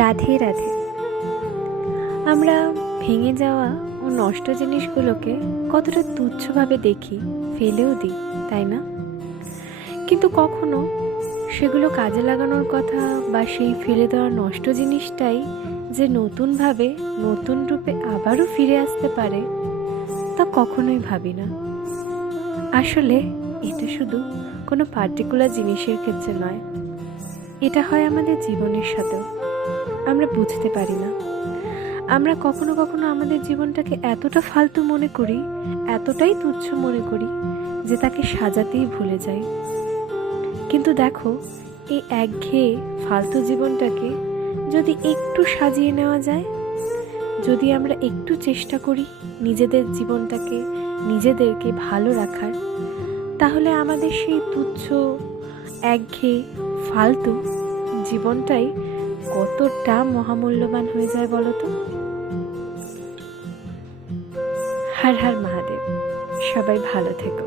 রাধে রাধে। আমরা ভেঙে যাওয়া ও নষ্ট জিনিসগুলোকে কতটা তুচ্ছভাবে দেখি, ফেলেও দিই, তাই না? কিন্তু কখনো সেগুলো কাজে লাগানোর কথা বা সেই ফেলে দেওয়া নষ্ট জিনিসটাই যে নতুনভাবে নতুন রূপে আবারও ফিরে আসতে পারে, তা কখনোই ভাবি না। আসলে এটা শুধু কোনো পার্টিকুলার জিনিসের ক্ষেত্রে নয়, এটা হয় আমাদের জীবনের সাথেও। আমরা বুঝতে পারি না, আমরা কখনো কখনো আমাদের জীবনটাকে এতটা ফালতু মনে করি, এতটাই তুচ্ছ মনে করি যে তাকে সাজাতেই ভুলে যাই। কিন্তু দেখো, এই একঘেয়ে ফালতু জীবনটাকে যদি একটু সাজিয়ে নেওয়া যায়, যদি আমরা একটু চেষ্টা করি নিজেদের জীবনটাকে, নিজেদেরকে ভালো রাখার, তাহলে আমাদের সেই তুচ্ছ একঘেয়ে ফালতু জীবনটাই কতটা মহামূল্যবান হয়ে যায় বলো তো। হর হর মহাদেব। সবাই ভালো থেকো।